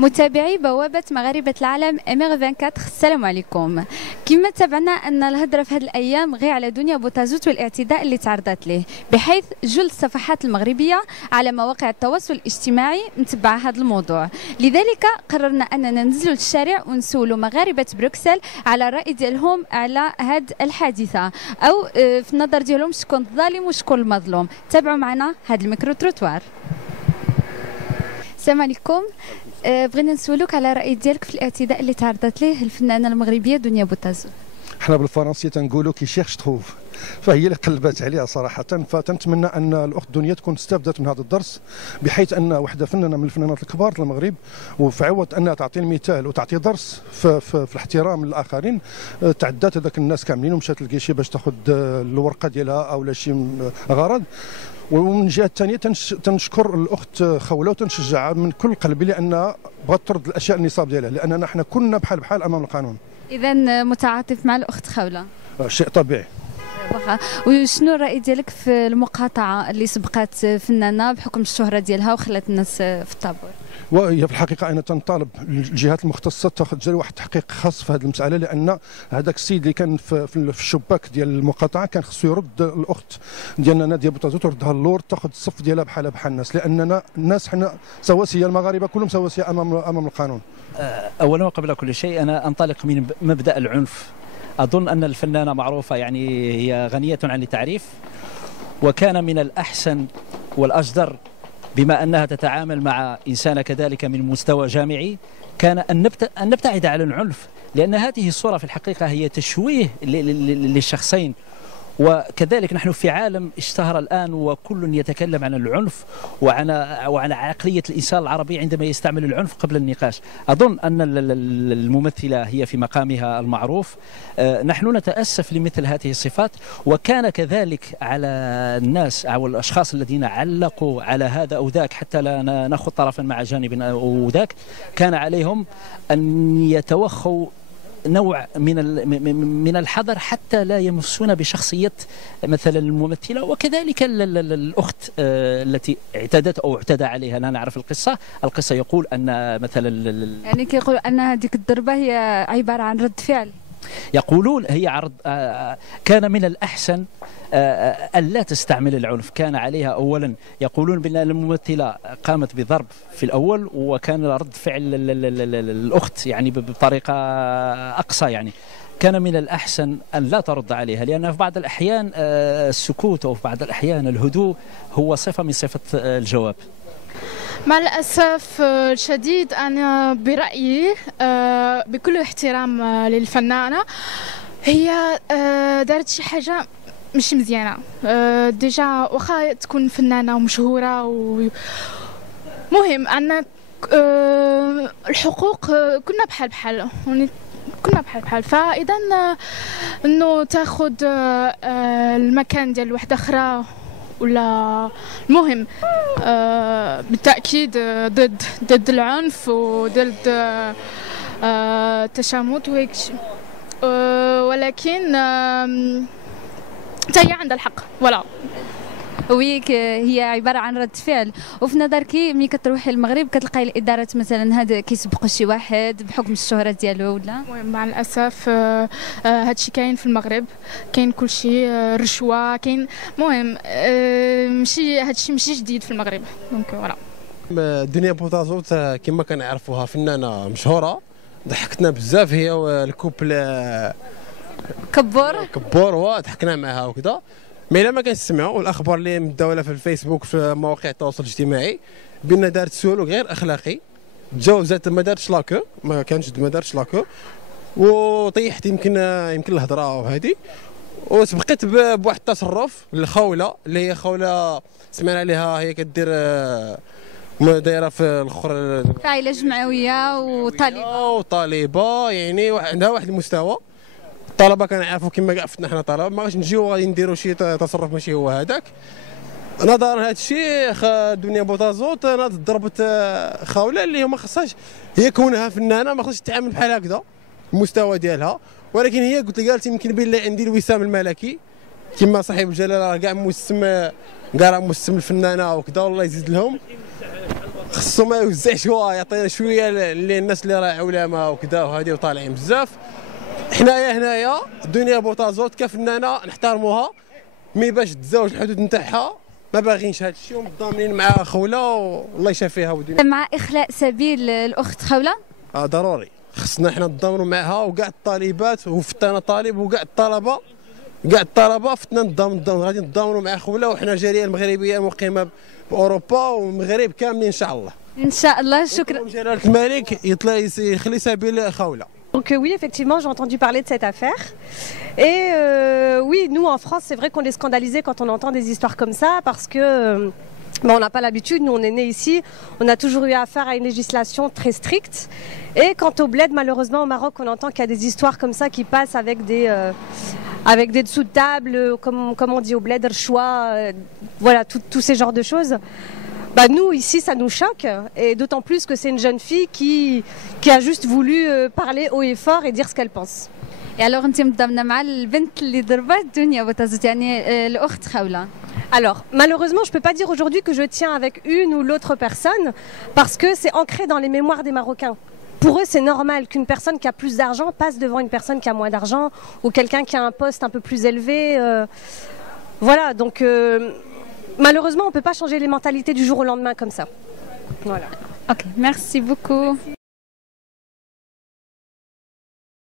متابعي بوابة مغاربة العالم امير 24، السلام عليكم. كما تابعنا ان الهضره في هذه الايام غير على دنيا بوتازوت والاعتداء اللي تعرضت له، بحيث جل الصفحات المغربيه على مواقع التواصل الاجتماعي متبعه هذا الموضوع. لذلك قررنا اننا ننزلوا للشارع ونسولوا مغاربه بروكسل على الراي ديالهم على هذه الحادثه، او في النظر ديالهم شكون الظالم وشكون المظلوم. تابعوا معنا هذا الميكرو تروتوار. السلام عليكم. بغينا نسولوك على الراي ديالك في الاعتداء اللي تعرضت ليه الفنانه المغربيه دنيا بوتازوت. حنا بالفرنسيه تنقولوا كي شيرش تخوف، فهي اللي قلبات عليها صراحه. فتنتمنى ان الاخت دنيا تكون استفادت من هذا الدرس، بحيث ان وحده فنانه من الفنانات الكبار في المغرب، وفي عوض انها تعطي المثال وتعطي درس في الاحترام للاخرين، تعدات هذاك الناس كاملين ومشات للكيشي باش تاخذ الورقه ديالها او شي غرض. ومن الجهه الثانيه تنشكر الاخت خوله وتنشجعها من كل قلبي لانها بغات ترد الاشياء النصاب ديالها، لاننا حنا كلنا بحال امام القانون. اذا متعاطف مع الاخت خوله؟ شيء طبيعي. واخا. وشنو الراي ديالك في المقاطعه اللي سبقت فنانه بحكم الشهره ديالها وخلات الناس في الطابور؟ وهي في الحقيقه انا تنطالب الجهات المختصه تاخذ واحد التحقيق خاص في هذه المساله، لان هذاك السيد اللي كان في الشباك ديال المقاطعه كان خصو يرد الاخت ديالنا ناديه بوتازوت وردها اللور، تاخذ الصف ديالها بحال الناس، لاننا الناس حنا سواسيه، المغاربه كلهم سواسيه امام القانون. اولا وقبل كل شيء انا انطلق من مبدا العنف. اظن ان الفنانه معروفه، يعني هي غنيه عن التعريف، وكان من الاحسن والاجدر بما أنها تتعامل مع إنسانة كذلك من مستوى جامعي، كان أن نبتعد عن العنف، لأن هذه الصورة في الحقيقة هي تشويه للشخصين. وكذلك نحن في عالم اشتهر الآن وكل يتكلم عن العنف وعن عقلية الإنسان العربي عندما يستعمل العنف قبل النقاش. أظن أن الممثلة هي في مقامها المعروف. نحن نتأسف لمثل هذه الصفات، وكان كذلك على الناس أو الأشخاص الذين علقوا على هذا أو ذاك، حتى لا نأخذ طرفا مع جانب أو ذاك، كان عليهم أن يتوخوا نوع من الحذر حتى لا يمسون بشخصية مثلا الممثلة، وكذلك الأخت التي اعتدت أو اعتدى عليها. لا نعرف القصة يقول أن مثلا يعني كيقول أن هذيك الضربة هي عبارة عن رد فعل. يقولون هي عرض. كان من الأحسن ألا تستعمل العنف. كان عليها أولا، يقولون بأن الممثلة قامت بضرب في الأول، وكان رد فعل الأخت يعني بطريقة أقصى. يعني كان من الأحسن أن لا ترد عليها، لأن في بعض الأحيان السكوت أو في بعض الأحيان الهدوء هو صفة من صفة الجواب. مع الأسف الشديد أنا برأيي بكل احترام للفنانة، هي دارت شي حاجة مش مزيانة. ديجا واخا تكون فنانة ومشهورة مهم أن الحقوق كنا بحال كنا بحال. فإذا أنه تاخذ المكان ديال واحدة أخرى ولا المهم بالتأكيد ضد العنف وضد التشامت وهيك شيء، ولكن هي عندها الحق. ولا ويك هي عباره عن رد فعل. وفي نظرك ملي كتروحي المغرب كتلقاي الادارات مثلا هذا كيسبقوا شي واحد بحكم الشهره ديالو ولا؟ المهم مع الاسف هادشي كاين في المغرب، كاين كلشي رشوه، كاين المهم ماشي هادشي ماشي جديد في المغرب. دونك فوالا. دنيا بوتازوت كما كنعرفوها فنانه مشهوره، ضحكتنا بزاف هي والكوبل كبور وضحكنا معها وكذا. مي الا ما كنسمعوا الاخبار اللي مداوله في الفيسبوك في مواقع التواصل الاجتماعي بان دارت سلوك غير اخلاقي، تجاوزات ما دارتش لاكو، ما دارتش لاكو، وطيحت يمكن الهضره وهذه، وسبقت بواحد التصرف للخوله اللي هي خوله سمعنا عليها هي كدير دايره في الاخر فاعله جمعويه وطالبه يعني عندها واحد المستوى. الطلبه كنعرفوا كما كاع فتنا حنا طلبه، ما غاديش نجيو غادي نديروا شي تصرف ماشي هو هذاك. نظرا لهذا الشيء دنيا بوتازوت ضربت خوله اللي ما خصهاش، هي كونها فنانه ما خصهاش تتعامل بحال هكذا المستوى ديالها، ولكن هي قالت يمكن بالله عندي الوسام الملكي كما صاحب الجلاله كاع موسم الفنانه وكذا، والله يزيد لهم. خصو ما يوزعش، هو يعطينا شويه للناس اللي راه علماء وكذا وهذه وطالعين بزاف. حنايا هنايا دنيا بوتازوت كفنانه نحترموها، مي باش تزاوج الحدود نتاعها ما باغينش هذا الشيء، ومتضامنين مع خوله والله يشافيها ودنيا. مع اخلاء سبيل الاخت خوله؟ ضروري خصنا حنا نتضامنوا معها، وكاع الطالبات وفت انا طالب وكاع الطلبه فتنا غادي نتضامنوا مع خوله، وحنا جاليه المغربيه المقيمه باوروبا والمغرب كاملين ان شاء الله. ان شاء الله. شكرا. جلاله الملك يخلي سبيل خوله. Donc oui, effectivement, j'ai entendu parler de cette affaire. Et oui, nous en France, c'est vrai qu'on est scandalisés quand on entend des histoires comme ça parce que on n'a pas l'habitude. Nous, on est nés ici, on a toujours eu affaire à une législation très stricte. Et quant au bled, malheureusement, au Maroc, on entend qu'il y a des histoires comme ça qui passent avec des dessous de table, comme on dit au bled, choix, voilà, tous ces genres de choses. Bah nous, ici, ça nous choque, et d'autant plus que c'est une jeune fille qui a juste voulu parler haut et fort et dire ce qu'elle pense. Et alors, انت متضامنه مع البنت اللي ضربت دنيا بوتازوت يعني الاخت خوله؟ Alors, malheureusement, je ne peux pas dire aujourd'hui que je tiens avec une ou l'autre personne parce que c'est ancré dans les mémoires des Marocains. Pour eux, c'est normal qu'une personne qui a plus d'argent passe devant une personne qui a moins d'argent ou quelqu'un qui a un poste un peu plus élevé. Voilà, donc malheureusement, on ne peut pas changer les mentalités du jour au lendemain comme ça. Voilà. Ok, merci beaucoup. Merci.